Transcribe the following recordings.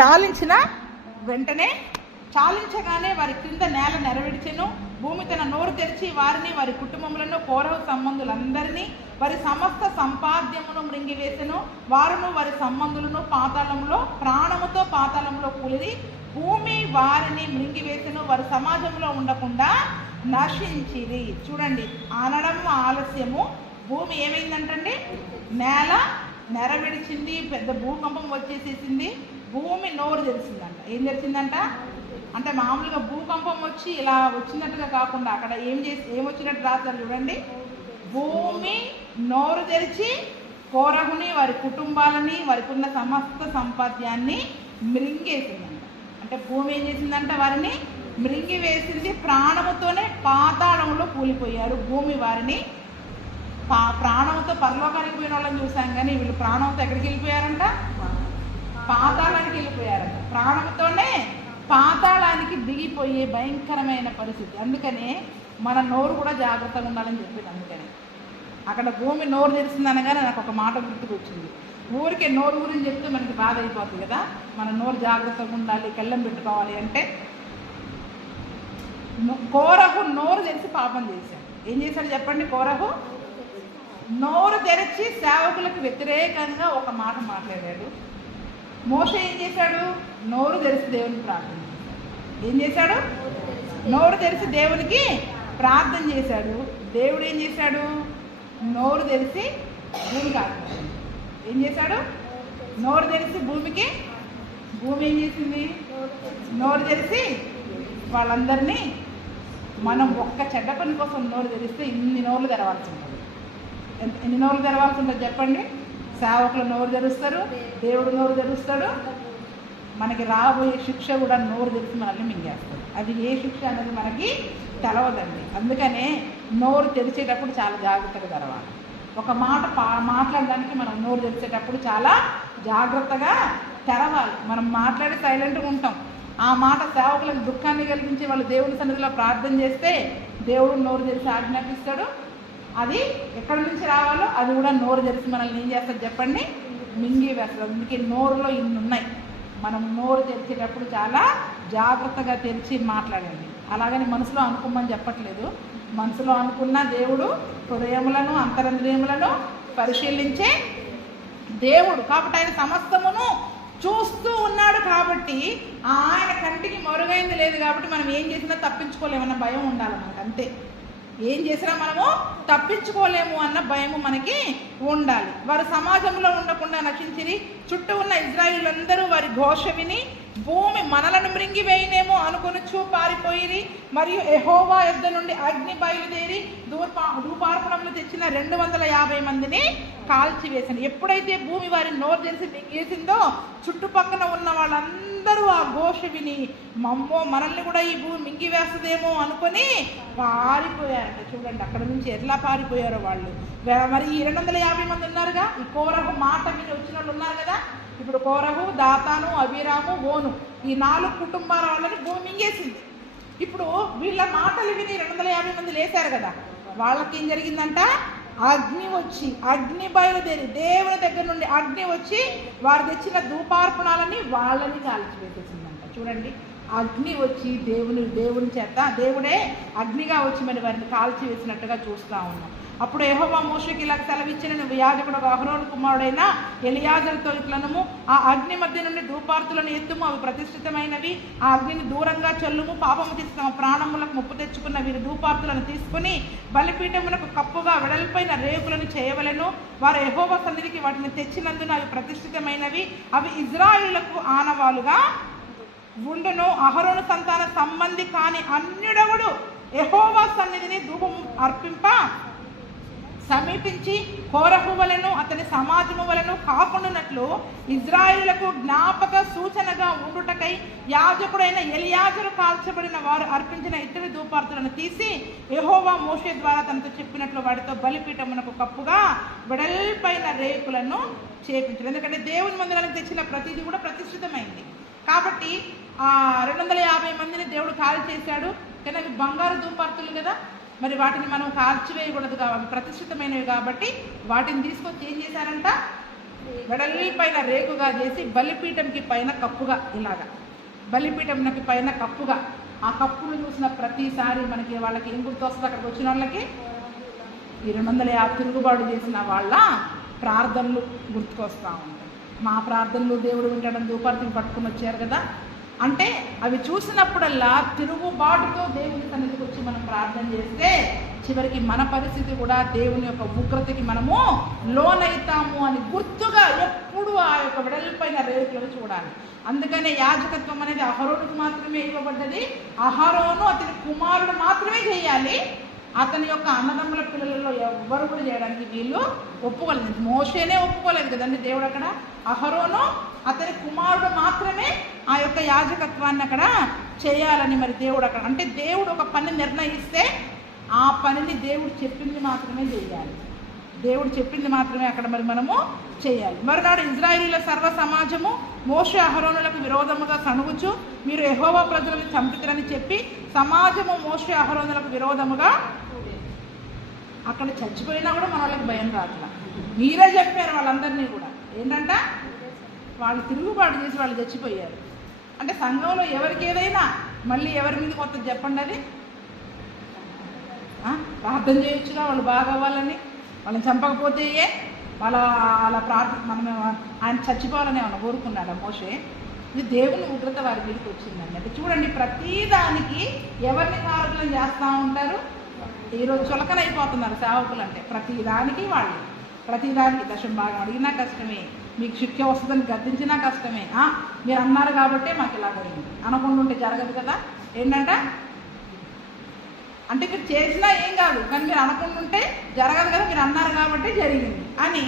చాలించిన వెంటనే చాలించగానే వారి క్రింద నేల నెరవేర్చెను. భూమి తన నోరు తెరిచి వారిని వారి కుటుంబములను కోరహు సంబంధులందరినీ వారి సమస్త సంపాద్యమును మృంగివేసెను. వారును వారి సంబంధులను పాతాళంలో ప్రాణముతో పాతాళంలో కూలిరి. భూమి వారిని మృంగివేసెను. వారి సమాజంలో ఉండకుండా నశించిరి. చూడండి, అనడం ఆలస్యము. భూమి ఏమైందంటండి? నేల నెరవేర్చింది. పెద్ద భూకంపం వచ్చేసేసింది. భూమి నోరు తెరిచిందంట. ఏం తెరిచిందంట అంటే మామూలుగా భూకంపం వచ్చి ఇలా వచ్చినట్టుగా కాకుండా అక్కడ ఏమొచ్చినట్టు రాస్తారు చూడండి. భూమి నోరు తెరిచి కోరహుని వారి కుటుంబాలని వారికి ఉన్న సమస్త సంపాద్యాన్ని మృంగేసిందంట. అంటే భూమి ఏం చేసిందంట? వారిని మృంగి వేసింది. ప్రాణముతోనే పాతాళంలో కూలిపోయారు. భూమి వారిని ప్రాణంతో పరలోకానికి పోయిన వాళ్ళని చూసాం, కానీ వీళ్ళు ప్రాణంతో ఎక్కడికి వెళ్ళిపోయారంట? పాతాళానికి వెళ్ళిపోయారంట. ప్రాణంతోనే పాతాళానికి దిగిపోయే భయంకరమైన పరిస్థితి. అందుకనే మన నోరు కూడా జాగ్రత్తగా ఉండాలని చెప్పింది. అందుకని అక్కడ భూమి నోరు తెరిచిందనగానే నాకు ఒక మాట గుర్తుకొచ్చింది. ఊరికే నోరు గురించి చెప్తే మనకి బాధ అయిపోతుంది కదా. మన నోరు జాగ్రత్తగా ఉండాలి, కళ్ళం పెట్టుకోవాలి అంటే కోరహు నోరు తెరిచి పాపం చేశాడు. ఏం చేశాడు చెప్పండి? కోరహు నోరు తెరిచి సేవకులకు వ్యతిరేకంగా ఒక మాట మాట్లాడాడు. మోషే ఏం చేశాడు? నోరు తెరిచి దేవునికి ప్రార్థన చేశాడు. ఏం చేశాడు? నోరు తెరిచి దేవునికి ప్రార్థన చేశాడు. దేవుడు ఏం చేశాడు? నోరు తెరిచి భూమికి ఆజ్ఞాపించాడు. ఏం చేశాడు? నోరు తెరిచి భూమికి. భూమి ఏం చేసింది? నోరు తెరిచి వాళ్ళందరినీ, మనం ఒక్క చెడ్డ పని కోసం నోరు తెరిస్తే ఇన్ని నోర్లు తెరవాల్సి ఉంటుంది. ఎన్ని నోర్లు తెరవాల్సి ఉంటుంది చెప్పండి? సేవకులు నోరు తెరుస్తారు, దేవుడు నోరు తెరుస్తాడు. మనకి రాబోయే శిక్ష కూడా నోరు తెరిచి మనల్ని మింగేస్తాడు. అది ఏ శిక్ష అనేది మనకి తెలవదండి. అందుకనే నోరు తెరిచేటప్పుడు చాలా జాగ్రత్తగా తెరవాలి. ఒక మాట మాట్లాడడానికి మనం నోరు తెరిచేటప్పుడు చాలా జాగ్రత్తగా తెరవాలి. మనం మాట్లాడి సైలెంట్గా ఉంటాం. ఆ మాట సేవకులకు దుఃఖాన్ని కలిగించి వాళ్ళు దేవుని సన్నిధిలో ప్రార్థన చేస్తే దేవుడు నోరు తెరిచి ఆజ్ఞాపిస్తాడు. అది ఎక్కడి నుంచి రావాలో అది కూడా నోరు తెరిచి మనల్ని ఏం చేస్తుంది చెప్పండి? మింగి వేస్తుంది. అందుకే నోరులో ఇన్ని ఉన్నాయి. మనం నోరు తెరిచేటప్పుడు చాలా జాగ్రత్తగా తెరిచి మాట్లాడండి. అలాగని మనసులో అనుకోమని చెప్పట్లేదు. మనసులో అనుకున్న దేవుడు హృదయములను అంతరంద్రియములను పరిశీలించే దేవుడు కాబట్టి ఆయన సమస్తమును చూస్తూ ఉన్నాడు. కాబట్టి ఆయన కంటికి మరుగైంది లేదు. కాబట్టి మనం ఏం చేసినా తప్పించుకోలేమన్న భయం ఉండాలి మనకు. అంతే. ఏం చేసినా మనము తప్పించుకోలేము అన్న భయము మనకి ఉండాలి. వారు సమాజంలో ఉండకుండా నశించిరి. చుట్టూ ఉన్న ఇజ్రాయిలందరూ వారి ఘోష విని భూమి మనలను మృంగివేయనేమో అనుకొనుచు పారిపోయిరి. మరియు యెహోవా యొద్ద నుండి అగ్ని బయలుదేరి ధూపార్పణములు తెచ్చిన 250 మందిని కాల్చివేసింది. ఎప్పుడైతే భూమి వారి నోరు తెరిచి మింగేసిందో చుట్టుపక్కన ఉన్న వాళ్ళందరూ ఆ ఘోష విని మమ్మో మనల్ని కూడా ఈ భూమి మింగివేస్తుందేమో అనుకొని పారిపోయారంట. చూడండి అక్కడ నుంచి ఎట్లా పారిపోయారో వాళ్ళు. మరి ఈ 250 మంది ఉన్నారుగా, ఈ కోరహు మాట విని వచ్చిన వాళ్ళు ఉన్నారు కదా. ఇప్పుడు కోరహు, దాతాను, అబీరాము, ఓను ఈ 4 కుటుంబాల వాళ్ళని భూమి మింగేసింది. ఇప్పుడు వీళ్ళ మాటలు విని 250 మంది లేశారు కదా. వాళ్ళకి ఏం జరిగిందంట? అగ్ని వచ్చి, అగ్ని బయలుదేరి దేవుని దగ్గర నుండి అగ్ని వచ్చి వారు తెచ్చిన ధూపార్పణాలని వాళ్ళని కాల్చివేసేసిందంట. చూడండి, అగ్ని వచ్చి దేవుని చేత దేవుడే అగ్నిగా వచ్చి మరి వారిని కాల్చివేసినట్టుగా చూస్తూ ఉన్నాం. అప్పుడు యెహోవా మోషేకి ఇలా సెలవిచ్చిన, నువ్వు యాజకుడు అహరోను కుమారుడైన ఎలియాజరుతో ఇట్లనము, ఆ అగ్ని మధ్య నుండి ధూపార్తులను ఎత్తుము, అవి ప్రతిష్ఠితమైనవి. ఆ అగ్నిని దూరంగా చల్లుము. పాపము తీసుకున్న ప్రాణములకు ముప్పు తెచ్చుకున్న వీరి ధూపార్తులను తీసుకుని బలిపీఠమునకు కప్పుగా వెడల్పైన రేకులను చేయవలెను. వారు యెహోవా సన్నిధికి వాటిని తెచ్చినందున అవి ప్రతిష్ఠితమైనవి. అవి ఇజ్రాయేలులకు ఆనవాలుగా ఉండును. అహరోను సంతాన సంబంధి కాని అన్యుడెవడు యెహోవా సన్నిధిని ధూపము అర్పింప సమీపించి కోరహు వలెను అతని సమాజము వలెను కాకుండానట్లు ఇజ్రాయేలులకు జ్ఞాపక సూచనగా ఉండుటకై యాజకుడైన ఎలియాజరు కాల్చబడిన వారు అర్పించిన ఇతర ధూపార్తులను తీసి యెహోవా మోషే ద్వారా తనతో చెప్పినట్లు వాటితో బలిపీఠమునకు కప్పుగా వెడల్పైన రేకులను చేపించారు. ఎందుకంటే దేవుని మందిరానికి తెచ్చిన ప్రతిదీ కూడా ప్రతిష్ఠితమైంది. కాబట్టి 250 మందిని దేవుడు కాల్ చేశాడు. కానీ అవి బంగారు ధూపార్తులు కదా, మరి వాటిని మనం కాల్చివేయకూడదు కాబట్టి ప్రతిష్ఠితమైనవి కాబట్టి వాటిని తీసుకొచ్చి ఏం చేశారంట? వెడల్పైన రేకుగా చేసి బలిపీఠంకి పైన కప్పుగా, ఇలాగా బలిపీఠంకి పైన కప్పుగా, ఆ కప్పును చూసిన ప్రతిసారి మనకి వాళ్ళకి ఏం గుర్తు వస్తుంది? అక్కడికి వచ్చిన వాళ్ళకి 250 తిరుగుబాటు చేసిన వాళ్ళ ప్రార్థనలు గుర్తుకొస్తూ ఉంటాయి. మా ప్రార్థనలు దేవుడు వింటడం, ధూపార్తిని పట్టుకుని వచ్చారు కదా అంటే అవి చూసినప్పుడల్లా తిరుగుబాటుతో దేవుని సన్నిధికి వచ్చి మనం ప్రార్థన చేస్తే చివరికి మన పరిస్థితి కూడా దేవుని యొక్క ఉగ్రతకి మనము లోనైతాము అని గుర్తుగా ఎప్పుడు ఆ యొక్క వెడల్పైన రేకులను చూడాలి. అందుకనే యాజకత్వం అనేది అహరోనుకు మాత్రమే ఇవ్వబడ్డది. అహరోను అతని కుమారుడు మాత్రమే చేయాలి. అతని యొక్క అన్నదమ్ముల పిల్లలలో ఎవ్వరు కూడా చేయడానికి వీళ్ళు ఒప్పుకోలేదు. మోషేనే ఒప్పుకోలేదు కదండి దేవుడు. అక్కడ అహరోను అతని కుమారుడు మాత్రమే ఆ యొక్క యాజకత్వాన్ని అక్కడ చేయాలని మరి దేవుడు అక్కడ, అంటే దేవుడు ఒక పని నిర్ణయిస్తే ఆ పనిని దేవుడు చెప్పింది మాత్రమే చేయాలి. దేవుడు చెప్పింది మాత్రమే అక్కడ మరి మనము చేయాలి. మరునాడు ఇజ్రాయేలీల సర్వ సమాజము మోషే అహరోనులకు విరోధముగా సణుగుచు మీరు యెహోవా ప్రజలను చంపుతారని చెప్పి సమాజము మోషే అహరోనులకు విరోధముగా, అక్కడ చచ్చిపోయినా కూడా మన వాళ్ళకి భయం రాట్లా. మీరే చెప్పారు వాళ్ళందరినీ కూడా ఏంటంట, వాళ్ళు తిరుగుబాటు చేసి వాళ్ళు చచ్చిపోయారు. అంటే సంఘంలో ఎవరికి ఏదైనా మళ్ళీ ఎవరి మీద కొత్త చెప్పండి, అది ప్రార్థన చేయొచ్చుగా వాళ్ళు బాగా అవ్వాలని. వాళ్ళని చంపకపోతే వాళ్ళ ప్రార్థన మనం ఆయన చచ్చిపోవాలని ఏమన్నా కోరుకున్నాడా మోషే? ఇది దేవుని ఉగ్రత వారి మీదకి వచ్చిందండి. అంటే చూడండి, ప్రతిదానికి ఎవరిని కారకులను చేస్తూ ఉంటారు. ఈరోజు చులకనైపోతున్నారు సేవకులు. అంటే ప్రతిదానికి వాళ్ళు, ప్రతిదానికి దశం భాగం అడిగినా కష్టమే, మీకు శిక్ష వస్తుందని గద్దించినా కష్టమే. మీరు అన్నారు కాబట్టే మాకు ఇలా జరిగింది అనకుండా ఉంటే జరగదు కదా. ఏంటంట అంటే మీరు చేసినా ఏం కాదు, కానీ మీరు అనుకుంటుంటే జరగదు కదా, మీరు అన్నారు కాబట్టి జరిగింది అని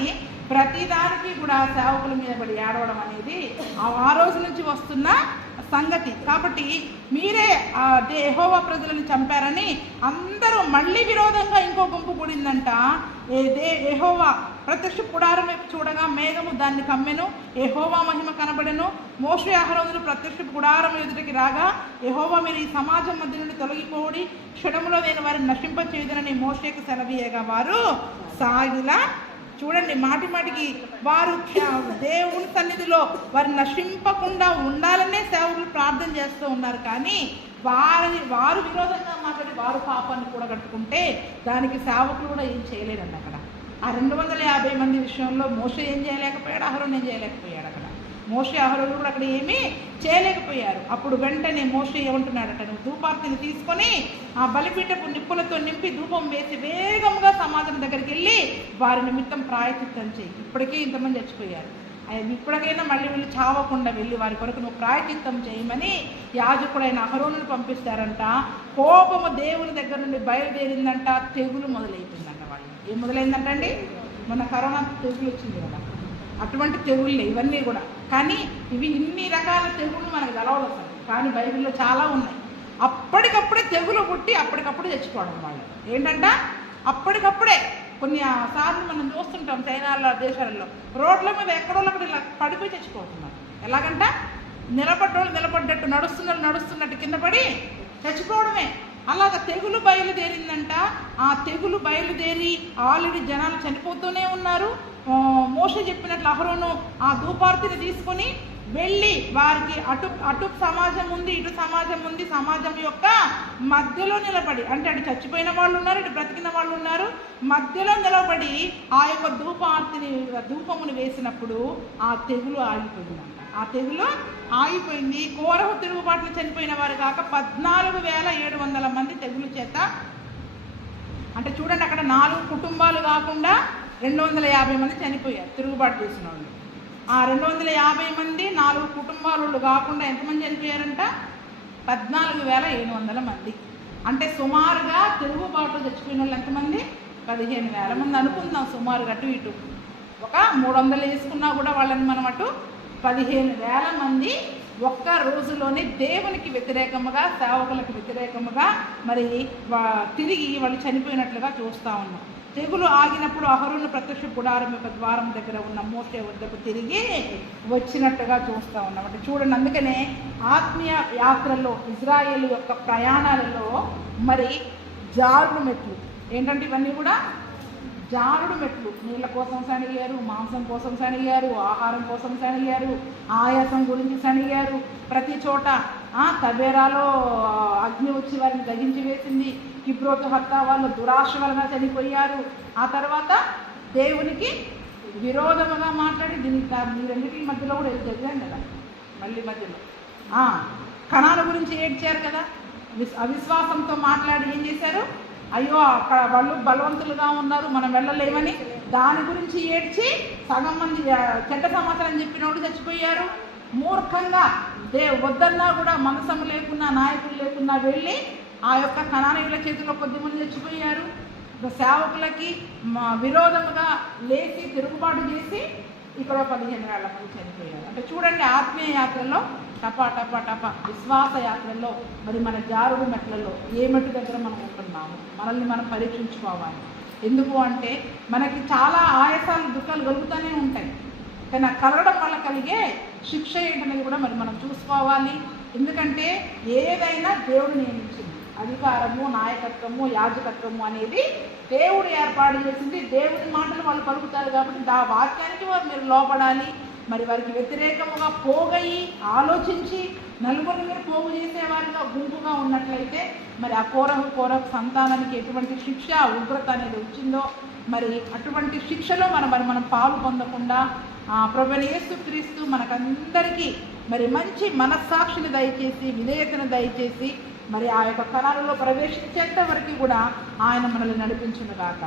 ప్రతిదానికి కూడా సేవకుల మీద పడి ఏడవడం అనేది ఆ రోజు నుంచి వస్తున్న సంగతి. కాబట్టి మీరే యెహోవా ప్రజలను చంపారని అందరూ మళ్ళీ విరోధంగా ఇంకో గుంపు కూడిందంట. యెహోవా ప్రత్యక్ష గుడారం వైపు చూడగా మేఘము దాన్ని కమ్మెను, యెహోవా మహిమ కనబడెను. మోషే అహరోనులు ప్రత్యక్ష గుడారం ఎదుటికి రాగా యెహోవా మీరు ఈ సమాజం మధ్య నుండి తొలగిపోడి క్షణములో నేను వారిని నశింపచేయుదునని మోషేకు సెలవీయగా వారు సాగిలా. చూడండి, మాటి మాటికి వారు దేవుని సన్నిధిలో వారిని నశింపకుండా ఉండాలనే సేవకులు ప్రార్థన చేస్తూ ఉన్నారు. కానీ వారు విరోధంగా మాట్లాడి వారు పాపాన్ని కూడా కట్టుకుంటే దానికి సేవకులు కూడా ఏం చేయలేదండి. అక్కడ ఆ 250 మంది విషయంలో మోషే ఏం చేయలేకపోయాడు, అహరోను ఏం చేయలేకపోయాడు. అక్కడ మోషే అహరోను కూడా అక్కడ ఏమీ చేయలేకపోయారు. అప్పుడు వెంటనే మోషే ఏమంటున్నాడట, నువ్వు ధూపార్తిని తీసుకొని ఆ బలిపీఠపు నిప్పులతో నింపి ధూపం వేసి వేగంగా సమాజం దగ్గరికి వెళ్ళి వారి నిమిత్తం ప్రాయచిత్తం చేయి. ఇప్పటికే ఇంతమంది చచ్చిపోయారు, ఇప్పటికైనా మళ్ళీ వీళ్ళు చావకుండా వెళ్ళి వారి కొరకు నువ్వు ప్రాయచిత్తం చేయమని యాజకుడైన అహరోనును పంపిస్తారంట. కోపము దేవుని దగ్గర నుండి బయలుదేరిందంట. తెగులు మొదలైపోయిందంట. వాళ్ళు ఏం మొదలైందంటండి, మొన్న కరోనా తెగులు వచ్చింది కదా, అటువంటి తెగుళ్ళే ఇవన్నీ కూడా. కానీ ఇవి ఇన్ని రకాల తెగుళ్ళు మనకు తెలవదు, కానీ బైబిల్లో చాలా ఉన్నాయి. అప్పటికప్పుడే తెగులు పుట్టి అప్పటికప్పుడు చచ్చిపోవడం. వాళ్ళు ఏంటంట అప్పటికప్పుడే. కొన్ని సార్లు మనం చూస్తుంటాం చైనాలో దేశాలలో రోడ్ల మీద ఎక్కడో అక్కడ ఇలా పడిపోయి చచ్చిపోతున్నారు. ఎలాగంట నిలబడ్డోళ్ళు నిలబడ్డట్టు, నడుస్తున్నట్టు కింద పడి చచ్చిపోవడమే. అలాగ తెగులు బయలుదేరిందంట. ఆ తెగులు బయలుదేరి ఆల్రెడీ జనాలు చనిపోతూనే ఉన్నారు. మోషే చెప్పినట్లు అహరోను ఆ ధూపార్తిని తీసుకొని వెళ్ళి వారికి అటు సమాజం ఉంది, ఇటు సమాజం ఉంది, సమాజం యొక్క మధ్యలో నిలబడి, అంటే అటు చచ్చిపోయిన వాళ్ళు ఉన్నారు, ఇటు బ్రతికిన వాళ్ళు ఉన్నారు, మధ్యలో నిలబడి ఆ యొక్క ధూపమును వేసినప్పుడు ఆ తెగులు ఆగిపోయిందంట. ఆ తెగులు ఆగిపోయింది. కోరహు తిరుగుబాటులో చనిపోయిన వారు కాక 14,700 మంది తెగులు చేత, అంటే చూడండి అక్కడ 4 కుటుంబాలు కాకుండా 250 మంది చనిపోయారు తిరుగుబాటు చేసిన వాళ్ళు. ఆ 250 మంది 4 కుటుంబాలు కాకుండా ఎంతమంది చనిపోయారంట, 14,700 మంది. అంటే సుమారుగా తిరుగుబాటు చచ్చిపోయిన వాళ్ళు ఎంతమంది, 15,000 మంది అనుకుందాం సుమారుగా. అటు ఇటు ఒక 300 వేసుకున్నా కూడా వాళ్ళని మనం అటు 15,000 మంది ఒక్క రోజులోనే దేవునికి వ్యతిరేకముగా, సేవకులకు వ్యతిరేకముగా మరి తిరిగి వాళ్ళు చనిపోయినట్లుగా చూస్తూ ఉన్నాం. తెగులు ఆగినప్పుడు అహరోను ప్రత్యక్ష గుడారం యొక్క ద్వారం దగ్గర ఉన్న మోషే వద్దకు తిరిగి వచ్చినట్టుగా చూస్తూ ఉన్నాం. అంటే చూడండి, అందుకనే ఆత్మీయ యాత్రల్లో ఇజ్రాయేలు యొక్క ప్రయాణాలలో మరి జారుడు మెట్లు ఏంటంటే ఇవన్నీ కూడా జారుడు మెట్లు. నీళ్ళ కోసం సణిగారు, మాంసం కోసం సణిగారు, ఆహారం కోసం సణిగారు, ఆయాసం గురించి సణిగారు. ప్రతి చోట తబేరాలో అగ్ని వచ్చి వారిని దగించి వేసింది. కిబ్రోతు హత్తా వాళ్ళు దురాశ వలన చనిపోయారు. ఆ తర్వాత దేవునికి విరోధముగా మాట్లాడి దీనికి మీరన్నిటి మధ్యలో కూడా చదివాం కదా, మళ్ళీ మధ్యలో కణాల గురించి ఏడ్చారు కదా. అవిశ్వాసంతో మాట్లాడి ఏం చేశారు? అయ్యో అక్కడ వాళ్ళు బలవంతులుగా ఉన్నారు, మనం వెళ్ళలేమని దాని గురించి ఏడ్చి సగం మంది చెడ్డ సమాచారం చెప్పినోడు చచ్చిపోయారు. మూర్ఖంగా వద్దన్నా కూడా మనసము లేకున్నా, నాయకులు లేకున్నా వెళ్ళి ఆ యొక్క కనానీయుల చేతిలో కొద్దిమంది చచ్చిపోయారు. సేవకులకి విరోధముగా లేచి తిరుగుబాటు చేసి ఇక్కడ 15,000 మంది చనిపోయారు. అంటే చూడండి, ఆత్మీయ యాత్రలో టపా టపా టపా, విశ్వాస యాత్రలో మరి మన జారుడు మెట్లలో ఏ మెట్టు దగ్గర మనం ఉంటున్నాము, మనల్ని మనం పరీక్షించుకోవాలి. ఎందుకు అంటే మనకి చాలా ఆయాసాలు, దుఃఖాలు కలుగుతూనే ఉంటాయి. కానీ ఆ కలగడం వల్ల కలిగే శిక్ష ఏంటనేది కూడా మరి మనం చూసుకోవాలి. ఎందుకంటే ఏదైనా దేవుడు నియమించింది. అధికారము, నాయకత్వము, యాజకత్వము అనేది దేవుడు ఏర్పాటు చేసింది. దేవుని మాటలు వాళ్ళు పలుకుతారు కాబట్టి ఆ వాక్యానికి వారు మీరు లోపడాలి. మరి వారికి వ్యతిరేకముగా పోగయి ఆలోచించి నలుగురిని మీరు పోగు చేసేవారిగా గుంపుగా ఉన్నట్లయితే మరి ఆ కోరహు సంతానానికి ఎటువంటి శిక్ష, ఉగ్రత అనేది వచ్చిందో మరి అటువంటి శిక్షలో మనం పాలు పొందకుండా ప్రభువైన యేసుక్రీస్తు మనకందరికీ మరి మంచి మనస్సాక్షిని దయచేసి, విధేయతను దయచేసి మరి ఆ యొక్క కణాలలో ప్రవేశించేంత వరకు కూడా ఆయన మనల్ని నడిపించును గాక.